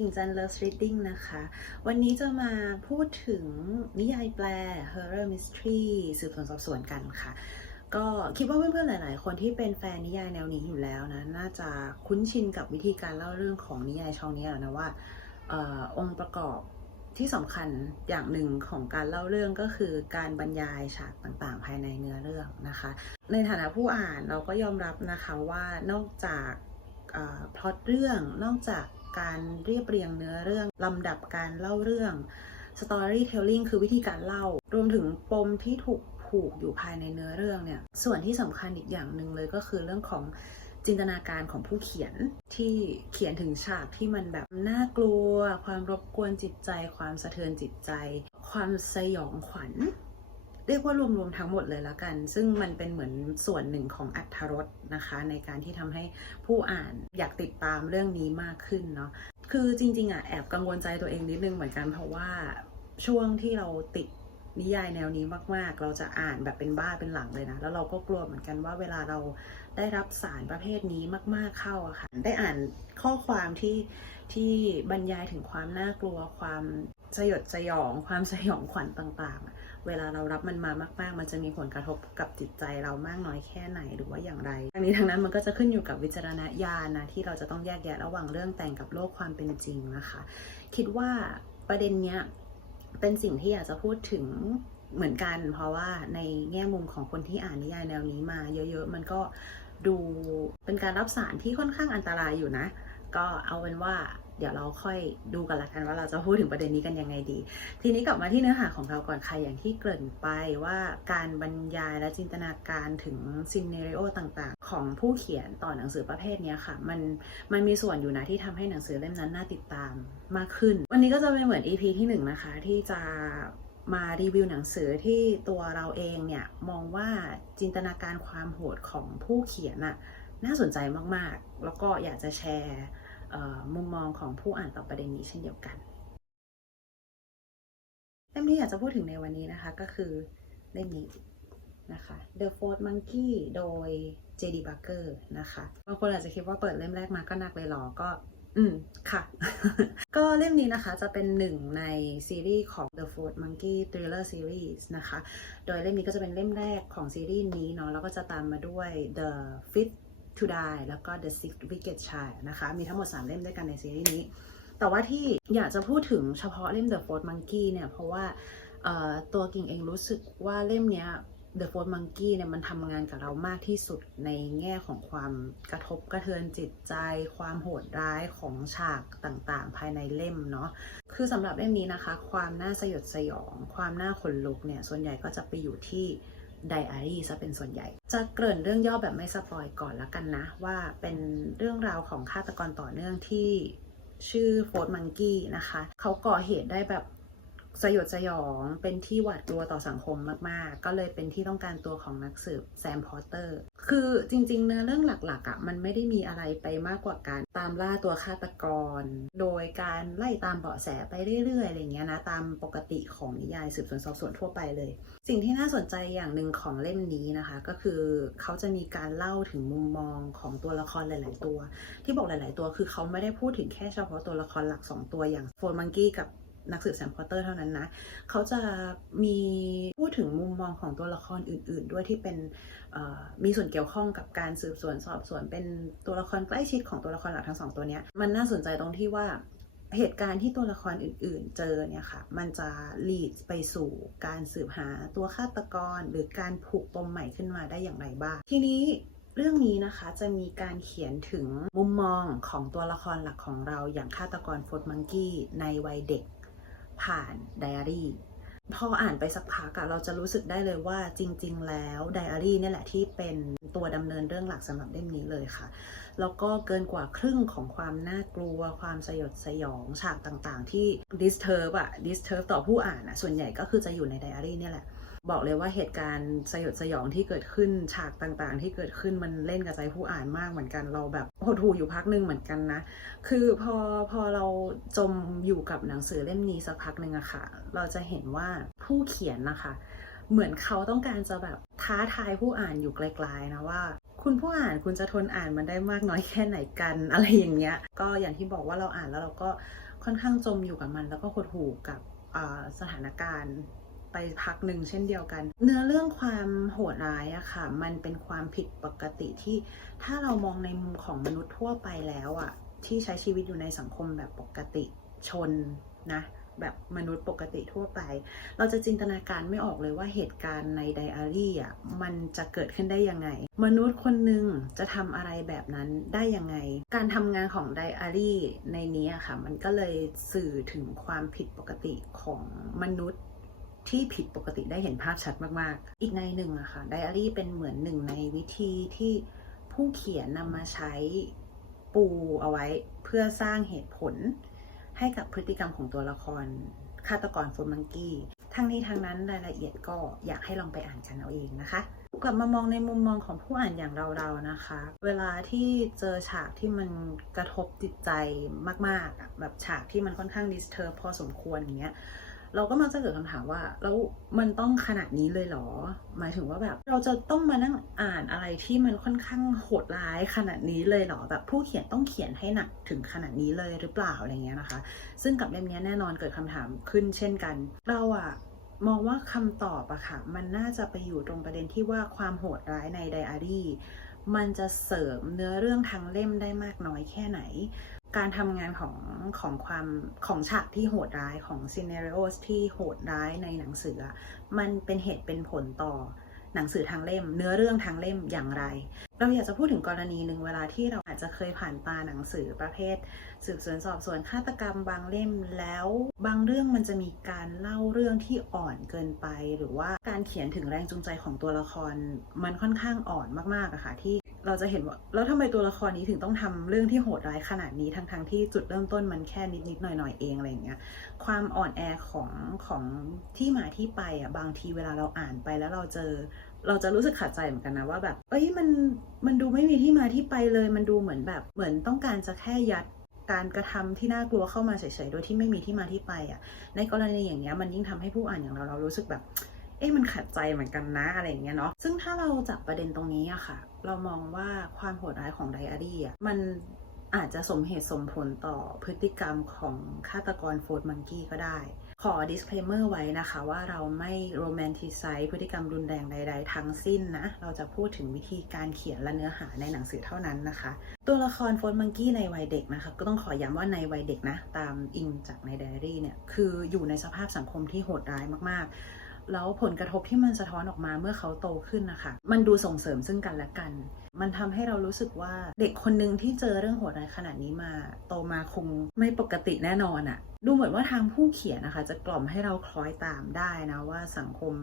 กิ่งจันทร์ Love Reading นะคะวันนี้จะมาพูดถึงนิยายแปล Horror Mystery สืบสวนสอบสวนกันค่ะก็คิดว่าเพื่อนๆหลายๆคนที่เป็นแฟนนิยายแนวนี้อยู่แล้วนะน่าจะคุ้นชินกับวิธีการเล่าเรื่องของนิยายช่องนี้แล้วนะว่าองค์ประกอบที่สำคัญอย่างหนึ่งของการเล่าเรื่องก็คือการบรรยายฉากต่างๆภายในเนื้อเรื่องนะคะในฐานะผู้อ่านเราก็ยอมรับนะคะว่านอกจากพล็อตเรื่องนอกจากการเรียบเรียงเนื้อเรื่องลำดับการเล่าเรื่อง storytelling คือวิธีการเล่ารวมถึงปมที่ถูกผูกอยู่ภายในเนื้อเรื่องเนี่ยส่วนที่สำคัญอีกอย่างหนึ่งเลยก็คือเรื่องของจินตนาการของผู้เขียนที่เขียนถึงฉากที่มันแบบน่ากลัวความรบกวนจิตใจความสะเทือนจิตใจความสยองขวัญเรียกว่ารวมๆทั้งหมดเลยละกันซึ่งมันเป็นเหมือนส่วนหนึ่งของอรรถรสนะคะในการที่ทำให้ผู้อ่านอยากติดตามเรื่องนี้มากขึ้นเนาะคือจริงๆแอบกังวลใจตัวเองนิดนึงเหมือนกันเพราะว่าช่วงที่เราติดนิยายแนวนี้มากๆเราจะอ่านแบบเป็นบ้าเป็นหลังเลยนะแล้วเราก็กลัวเหมือนกันว่าเวลาเราได้รับสารประเภทนี้มากๆเข้าอะค่ะได้อ่านข้อความที่บรรยายถึงความน่ากลัวความสยดสยองความสยองขวัญต่างๆเวลาเรารับมันมามากๆมันจะมีผลกระทบกับจิตใจเรามากน้อยแค่ไหนหรือว่าอย่างไรทั้งนี้ทั้งนั้นมันก็จะขึ้นอยู่กับวิจารณญาณนะที่เราจะต้องแยกแยะระหว่างเรื่องแต่งกับโลกความเป็นจริงนะคะคิดว่าประเด็นเนี้ยเป็นสิ่งที่อยากจะพูดถึงเหมือนกันเพราะว่าในแง่มุมของคนที่อ่านนิยายแนวนี้มาเยอะๆมันก็ดูเป็นการรับสารที่ค่อนข้างอันตรายอยู่นะก็เอาเป็นว่าเดี๋ยวเราค่อยดูกันละกันว่าเราจะพูดถึงประเด็นนี้กันยังไงดีทีนี้กลับมาที่เนื้อหาของเราก่อนค่ะอย่างที่เกริ่นไปว่าการบรรยายและจินตนาการถึงซีนาริโอต่างๆของผู้เขียนต่อหนังสือประเภทนี้ค่ะมันมีส่วนอยู่นะที่ทำให้หนังสือเล่มนั้นน่าติดตามมากขึ้นวันนี้ก็จะเป็นเหมือน EP ที่1นะคะที่จะมารีวิวหนังสือที่ตัวเราเองเนี่ยมองว่าจินตนาการความโหดของผู้เขียนน่าสนใจมากๆแล้วก็อยากจะแชร์มุมมองของผู้อ่านต่อประเด็นนี้เช่นเดียวกันเล่มที่อยากจะพูดถึงในวันนี้นะคะก็คือเล่มนี้นะคะ The Fourth Monkey โดย J.D. Barker นะคะบางคนอาจจะคิดว่าเปิดเล่มแรกมาก็หนักเลยหรอก็ค่ะ ก็เล่มนี้นะคะจะเป็นหนึ่งในซีรีส์ของ The Fourth Monkey Thriller Series นะคะโดยเล่มนี้ก็จะเป็นเล่มแรกของซีรีส์นี้เนาะแล้วก็จะตามมาด้วย The Fifth to Die แล้วก็ The Sixth Wicked Child นะคะมีทั้งหมด3เล่มด้วยกันในซีรีส์นี้แต่ว่าที่อยากจะพูดถึงเฉพาะเล่ม The Fourth Monkey เนี่ยเพราะว่าตัวกิ่งเองรู้สึกว่าเล่มเนี้ย The Fourth Monkey เนี่ยมันทำงานกับเรามากที่สุดในแง่ของความกระทบกระเทือนจิตใจความโหดร้ายของฉากต่างๆภายในเล่มเนาะคือสำหรับเล่มนี้นะคะความน่าสยดสยองความน่าขนลุกเนี่ยส่วนใหญ่ก็จะไปอยู่ที่ไดอารี่ซะเป็นส่วนใหญ่จะเกริ่นเรื่องย่อแบบไม่สปอยก่อนละกันนะว่าเป็นเรื่องราวของฆาตกรต่อเนื่องที่ชื่อโฟร์ธมังกี้นะคะเขาก่อเหตุได้แบบสยดสยองเป็นที่หวาดกลัวต่อสังคมมากๆก็เลยเป็นที่ต้องการตัวของนักสืบแซมพอร์เตอร์คือจริงๆเนื้อเรื่องหลักๆมันไม่ได้มีอะไรไปมากกว่าการตามล่าตัวฆาตกรโดยการไล่ตามเบาะแสไปเรื่อยๆอะไรเงี้ยนะตามปกติของนิยายสืบสวนสอบสวนทั่วไปเลยสิ่งที่น่าสนใจอย่างหนึ่งของเล่มนี้นะคะก็คือเขาจะมีการเล่าถึงมุมมองของตัวละครหลายๆตัวที่บอกหลายๆตัวคือเขาไม่ได้พูดถึงแค่เฉพาะตัวละครหลัก2ตัวอย่างโฟร์มังกี้กับนักสืบแซมพอร์เตอร์เท่านั้นนะเขาจะมีพูดถึงมุมมองของตัวละครอื่นๆด้วยที่เป็นมีส่วนเกี่ยวข้องกับการสืบสวนสอบสวนเป็นตัวละครใกล้ชิดของตัวละครหลักทั้ง2ตัวนี้มันน่าสนใจตรงที่ว่าเหตุการณ์ที่ตัวละครอื่นๆเจอเนี่ยค่ะมันจะ lead ไปสู่การสืบหาตัวฆาตกรหรือการผูกปมใหม่ขึ้นมาได้อย่างไรบ้างทีนี้เรื่องนี้นะคะจะมีการเขียนถึงมุมมองของตัวละครหลักของเราอย่างฆาตกรโฟร์ธมังกี้ในวัยเด็กผ่านไดอารี่พออ่านไปสักพักเราจะรู้สึกได้เลยว่าจริงๆแล้วไดอารี่นี่แหละที่เป็นตัวดำเนินเรื่องหลักสำหรับเล่มนี้เลยค่ะแล้วก็เกินกว่าครึ่งของความน่ากลัวความสยดสยองฉากต่างๆที่disturb ต่อผู้อ่านส่วนใหญ่ก็คือจะอยู่ในไดอารี่นี่แหละบอกเลยว่าเหตุการณ์สยดสยองที่เกิดขึ้นฉากต่างๆที่เกิดขึ้นมันเล่นกับใจผู้อ่านมากเหมือนกันเราแบบหดหู่อยู่พักนึงเหมือนกันนะคือพอเราจมอยู่กับหนังสือเล่มนี้สักพักนึงอะค่ะเราจะเห็นว่าผู้เขียนนะคะเหมือนเขาต้องการจะแบบท้าทายผู้อ่านอยู่ไกลๆนะว่า คุณผู้อ่านคุณจะทนอ่านมันได้มากน้อยแค่ไหนกันอะไรอย่างเงี้ยก็อย่างที่บอกว่าเราอ่านแล้วเราก็ค่อนข้างจมอยู่กับมันแล้วก็หดหู่กับสถานการณ์ไปพักหนึ่งเช่นเดียวกันเนื้อเรื่องความโหดร้ายอะค่ะมันเป็นความผิดปกติที่ถ้าเรามองในมุมของมนุษย์ทั่วไปแล้วอะที่ใช้ชีวิตอยู่ในสังคมแบบปกติชนนะแบบมนุษย์ปกติทั่วไปเราจะจินตนาการไม่ออกเลยว่าเหตุการณ์ในไดอารี่อ่ะมันจะเกิดขึ้นได้ยังไงมนุษย์คนหนึ่งจะทำอะไรแบบนั้นได้ยังไงการทำงานของไดอารี่ในนี้อะค่ะมันก็เลยสื่อถึงความผิดปกติของมนุษย์ที่ผิดปกติได้เห็นภาพชัดมากๆอีกในหนึ่งอะค่ะไดอารี่เป็นเหมือนหนึ่งในวิธีที่ผู้เขียนนำมาใช้ปูเอาไว้เพื่อสร้างเหตุผลให้กับพฤติกรรมของตัวละครฆาตกรฟูดมังกี้ทั้งนี้ทั้งนั้นรายละเอียดก็อยากให้ลองไปอ่านกันเอาเองนะคะกลับมามองในมุมมองของผู้อ่านอย่างเราๆนะคะเวลาที่เจอฉากที่มันกระทบจิตใจมากๆแบบฉากที่มันค่อนข้างดิสเทิร์บพอสมควรอย่างเงี้ยเราก็มักจะเกิดคำถามว่าแล้วมันต้องขนาดนี้เลยเหรอหมายถึงว่าแบบเราจะต้องมานั่งอ่านอะไรที่มันค่อนข้างโหดร้ายขนาดนี้เลยเหรอแบบผู้เขียนต้องเขียนให้หนักถึงขนาดนี้เลยหรือเปล่าอะไรเงี้ยนะคะซึ่งกับเล่มนี้แน่นอนเกิดคำถามขึ้นเช่นกันเราอะมองว่าคำตอบอะค่ะมันน่าจะไปอยู่ตรงประเด็นที่ว่าความโหดร้ายในไดอารี่มันจะเสริมเนื้อเรื่องทางเล่มได้มากน้อยแค่ไหนการทำงานของความของฉากที่โหดร้ายของซีเนริโอที่โหดร้ายในหนังสือมันเป็นเหตุเป็นผลต่อหนังสือทางเล่มเนื้อเรื่องทางเล่มอย่างไรเราอยากจะพูดถึงกรณีหนึ่งเวลาที่เราอาจจะเคยผ่านตาหนังสือประเภทสืบสวนสอบสวนฆาตกรรมบางเล่มแล้วบางเรื่องมันจะมีการเล่าเรื่องที่อ่อนเกินไปหรือว่าการเขียนถึงแรงจูงใจของตัวละครมันค่อนข้างอ่อนมากๆอะค่ะที่เราจะเห็นว่าแล้วทำไมตัวละครนี้ถึงต้องทำเรื่องที่โหดร้ายขนาดนี้ทั้งที่จุดเริ่มต้นมันแค่นิดๆหน่อยๆเองอะไรอย่างเงี้ยความอ่อนแอของที่มาที่ไปอ่ะบางทีเวลาเราอ่านไปแล้วเราจะรู้สึกขัดใจเหมือนกันนะว่าแบบเอ้ยมันดูไม่มีที่มาที่ไปเลยมันดูเหมือนแบบเหมือนต้องการจะแค่ยัดการกระทำที่น่ากลัวเข้ามาเฉยๆโดยที่ไม่มีที่มาที่ไปอ่ะในกรณีอย่างเงี้ยมันยิ่งทำให้ผู้อ่านอย่างเรารู้สึกแบบมันขัดใจเหมือนกันนะอะไรอย่างเงี้ยเนาะซึ่งถ้าเราจับประเด็นตรงนี้อะค่ะเรามองว่าความโหดร้ายของไดอารี่อะมันอาจจะสมเหตุสมผลต่อพฤติกรรมของฆาตกรโฟร์มังกี้ก็ได้ขอ disclaimer ไว้นะคะว่าเราไม่โรแมนติไซซ์พฤติกรรมรุนแรงใดๆทั้งสิ้นนะเราจะพูดถึงวิธีการเขียนและเนื้อหาในหนังสือเท่านั้นนะคะตัวละครโฟร์มังกี้ในวัยเด็กนะคะก็ต้องขอย้ำว่าในวัยเด็กนะตามอิงจากในไดอารี่เนี่ยคืออยู่ในสภาพสังคมที่โหดร้ายมากๆแล้วผลกระทบที่มันสะท้อนออกมาเมื่อเขาโตขึ้นนะคะมันดูส่งเสริมซึ่งกันและกันมันทำให้เรารู้สึกว่าเด็กคนหนึ่งที่เจอเรื่องโหดร้ายขนาดนี้มาโตมาคงไม่ปกติแน่นอนอะดูเหมือนว่าทางผู้เขียนนะคะจะกล่อมให้เราคล้อยตามได้นะว่าสังคม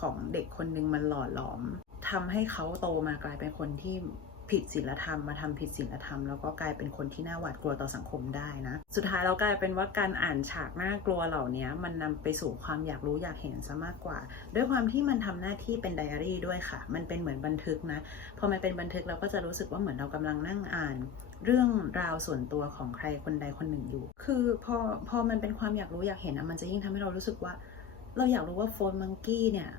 ของเด็กคนหนึ่งมันหล่อหลอมทำให้เขาโตมากลายเป็นคนที่ผิดศีลธรรมมาทำผิดศีลธรรมแล้วก็กลายเป็นคนที่น่าหวาดกลัวต่อสังคมได้นะสุดท้ายเรากลายเป็นว่าการอ่านฉากน่ากลัวเหล่านี้มันนำไปสู่ความอยากรู้อยากเห็นซะมากกว่าด้วยความที่มันทำหน้าที่เป็นไดอารี่ด้วยค่ะมันเป็นเหมือนบันทึกนะพอมันเป็นบันทึกเราก็จะรู้สึกว่าเหมือนเรากำลังนั่งอ่านเรื่องราวส่วนตัวของใครคนใดคนหนึ่งอยู่คือพอมันเป็นความอยากรู้อยากเห็นมันจะยิ่งทำให้เรารู้สึกว่าเราอยากรู้ว่าโฟร์มังกี้เนี่ย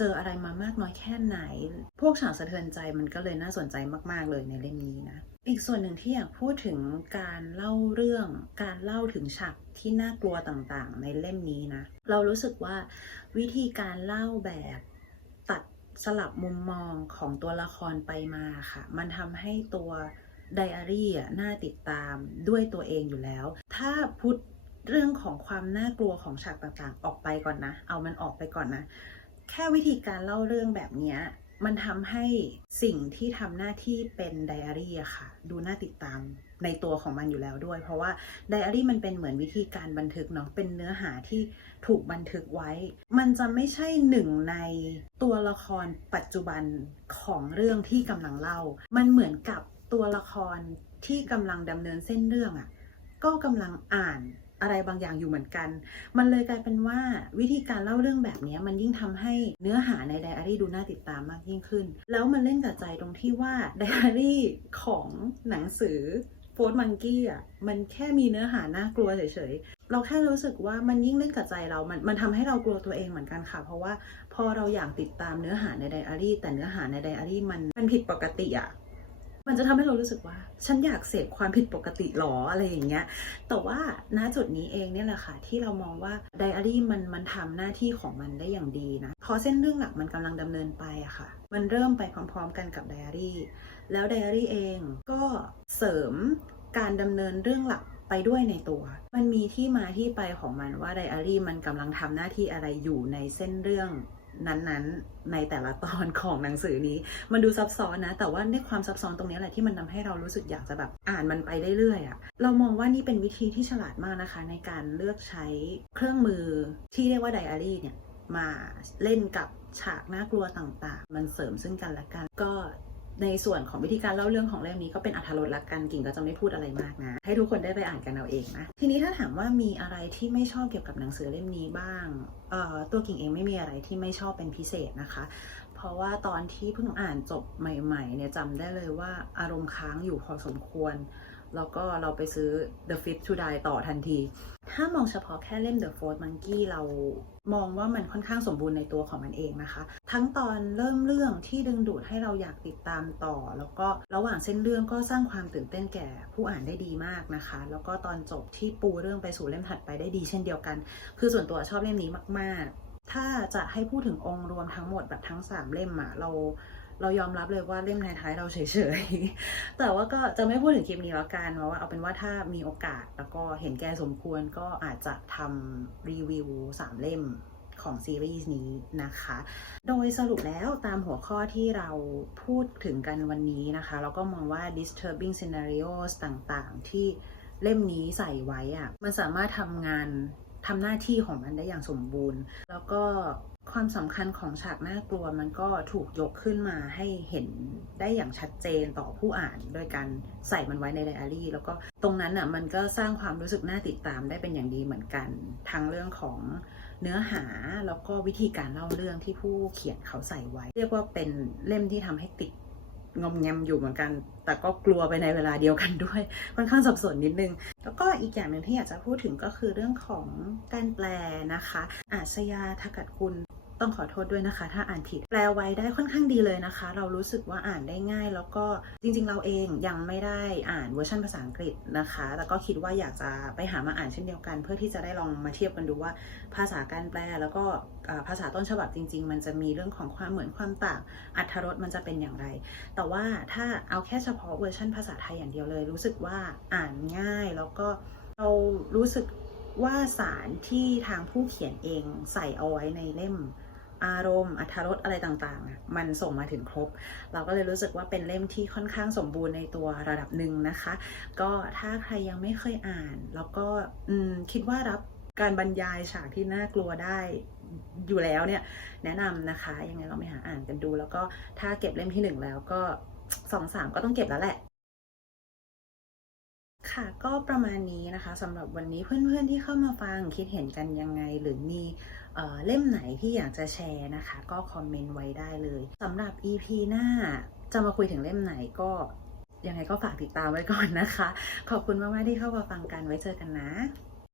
เจออะไรมามากน้อยแค่ไหนพวกฉากสะเทือนใจมันก็เลยน่าสนใจมากๆเลยในเล่มนี้นะอีกส่วนหนึ่งที่อยากพูดถึงการเล่าเรื่องการเล่าถึงฉากที่น่ากลัวต่างๆในเล่มนี้นะเรารู้สึกว่าวิธีการเล่าแบบตัดสลับมุมมองของตัวละครไปมาค่ะมันทำให้ตัวไดอารี่น่าติดตามด้วยตัวเองอยู่แล้วถ้าพูดเรื่องของความน่ากลัวของฉากต่างๆออกไปก่อนนะเอามันออกไปก่อนนะแค่วิธีการเล่าเรื่องแบบนี้มันทำให้สิ่งที่ทำหน้าที่เป็นไดอารี่อะค่ะดูน่าติดตามในตัวของมันอยู่แล้วด้วยเพราะว่าไดอารี่มันเป็นเหมือนวิธีการบันทึกเนาะเป็นเนื้อหาที่ถูกบันทึกไว้มันจะไม่ใช่หนึ่งในตัวละครปัจจุบันของเรื่องที่กำลังเล่ามันเหมือนกับตัวละครที่กำลังดำเนินเส้นเรื่องอะก็กำลังอ่านอะไรบางอย่างอยู่เหมือนกันมันเลยกลายเป็นว่าวิธีการเล่าเรื่องแบบนี้มันยิ่งทำให้เนื้อหาในไดอารี่ดูน่าติดตามมากยิ่งขึ้นแล้วมันเล่นกับใจตรงที่ว่าไดอารี่ของหนังสือ Fourth Monkey อ่ะมันแค่มีเนื้อหาน่ากลัวเฉยๆเราแค่รู้สึกว่ามันยิ่งเล่นกับใจเรามันทำให้เรากลัวตัวเองเหมือนกันค่ะเพราะว่าพอเราอยากติดตามเนื้อหาในไดอารี่แต่เนื้อหาในไดอารี่มันผิดปกติอ่ะมันจะทำให้เรารู้สึกว่าฉันอยากเสพความผิดปกติหรออะไรอย่างเงี้ยแต่ว่าณจุดนี้เองเนี่ยแหละค่ะที่เรามองว่าไดอารี่มันทำหน้าที่ของมันได้อย่างดีนะพอเส้นเรื่องหลักมันกำลังดำเนินไปอะค่ะมันเริ่มไปพร้อมๆกันกับไดอารี่แล้วไดอารี่เองก็เสริมการดำเนินเรื่องหลักไปด้วยในตัวมันมีที่มาที่ไปของมันว่าไดอารี่มันกำลังทำหน้าที่อะไรอยู่ในเส้นเรื่องนั้นๆในแต่ละตอนของหนังสือนี้มันดูซับซ้อนนะแต่ว่าในความซับซ้อนตรงนี้แหละที่มันทำให้เรารู้สึกอยากจะแบบอ่านมันไปเรื่อยๆอ่ะเรามองว่านี่เป็นวิธีที่ฉลาดมากนะคะในการเลือกใช้เครื่องมือที่เรียกว่าไดอารี่เนี่ยมาเล่นกับฉากน่ากลัวต่างๆมันเสริมซึ่งกันและกันก็ในส่วนของวิธีการเล่าเรื่องของเล่มนี้ก็เป็นอรรถรสละกันกิ่งก็จะไม่พูดอะไรมากนะให้ทุกคนได้ไปอ่านกันเอาเองนะทีนี้ถ้าถามว่ามีอะไรที่ไม่ชอบเกี่ยวกับหนังสือเล่มนี้บ้างตัวกิ่งเองไม่มีอะไรที่ไม่ชอบเป็นพิเศษนะคะเพราะว่าตอนที่เพิ่งอ่านจบใหม่ๆเนี่ยจำได้เลยว่าอารมณ์ค้างอยู่พอสมควรแล้วก็เราไปซื้อ The Fit to Die ต่อทันทีถ้ามองเฉพาะแค่เล่ม The Fourth Monkey เรามองว่ามันค่อนข้างสมบูรณ์ในตัวของมันเองนะคะทั้งตอนเริ่มเรื่องที่ดึงดูดให้เราอยากติดตามต่อแล้วก็ระหว่างเส้นเรื่องก็สร้างความตื่นเต้นแก่ผู้อ่านได้ดีมากนะคะแล้วก็ตอนจบที่ปูเรื่องไปสู่เล่มถัดไปได้ดีเช่นเดียวกันคือส่วนตัวชอบเล่มนี้มากๆถ้าจะให้พูดถึงองค์รวมทั้งหมดแบบทั้ง3เล่มอะเรายอมรับเลยว่าเล่มท้ายๆเราเฉยๆแต่ว่าก็จะไม่พูดถึงคลิปนี้แล้วกันว่าเอาเป็นว่าถ้ามีโอกาสแล้วก็เห็นแก่สมควรก็อาจจะทำรีวิว3เล่มของซีรีส์นี้นะคะโดยสรุปแล้วตามหัวข้อที่เราพูดถึงกันวันนี้นะคะเราก็มองว่า disturbing scenarios ต่างๆที่เล่มนี้ใส่ไว้อะมันสามารถทำหน้าที่ของมันได้อย่างสมบูรณ์แล้วก็ความสำคัญของฉากน่ากลัวมันก็ถูกยกขึ้นมาให้เห็นได้อย่างชัดเจนต่อผู้อ่านโดยการใส่มันไว้ในไดอารี่แล้วก็ตรงนั้นอ่ะมันก็สร้างความรู้สึกน่าติดตามได้เป็นอย่างดีเหมือนกันทั้งเรื่องของเนื้อหาแล้วก็วิธีการเล่าเรื่องที่ผู้เขียนเขาใส่ไว้เรียกว่าเป็นเล่มที่ทำให้ติดงอมแงมอยู่เหมือนกันแต่ก็กลัวไปในเวลาเดียวกันด้วยค่อนข้างสับสนนิดนึงแล้วก็อีกอย่างหนึ่งที่อยากจะพูดถึงก็คือเรื่องของการแปลนะคะอาชญา ทกัดกุลต้องขอโทษด้วยนะคะถ้าอ่านผิดแปลไว้ได้ค่อนข้างดีเลยนะคะเรารู้สึกว่าอ่านได้ง่ายแล้วก็จริงๆเราเองยังไม่ได้อ่านเวอร์ชันภาษาอังกฤษนะคะแต่ก็คิดว่าอยากจะไปหามาอ่านเช่นเดียวกันเพื่อที่จะได้ลองมาเทียบกันดูว่าภาษาการแปลแล้วก็ภาษาต้นฉบับจริงๆมันจะมีเรื่องของความเหมือนความต่างอรรถรสมันจะเป็นอย่างไรแต่ว่าถ้าเอาแค่เฉพาะเวอร์ชันภาษาไทยอย่างเดียวเลยรู้สึกว่าอ่านง่ายแล้วก็เรารู้สึกว่าสารที่ทางผู้เขียนเองใส่เอาไว้ในเล่มอารมณ์อรรถรสอะไรต่างๆมันส่งมาถึงครบเราก็เลยรู้สึกว่าเป็นเล่มที่ค่อนข้างสมบูรณ์ในตัวระดับหนึ่งนะคะก็ถ้าใครยังไม่เคยอ่านแล้วก็คิดว่ารับการบรรยายฉากที่น่ากลัวได้อยู่แล้วเนี่ยแนะนำนะคะยังไงเราไปหาอ่านกันดูแล้วก็ถ้าเก็บเล่มที่1แล้วก็2 3ก็ต้องเก็บแล้วแหละค่ะก็ประมาณนี้นะคะสำหรับวันนี้เพื่อนๆที่เข้ามาฟังคิดเห็นกันยังไงหรือมีเล่มไหนที่อยากจะแชร์นะคะก็คอมเมนต์ไว้ได้เลยสำหรับ EP หน้าจะมาคุยถึงเล่มไหนก็ยังไงก็ฝากติดตามไว้ก่อนนะคะขอบคุณมากๆที่เข้ามาฟังกันไว้เจอกันนะ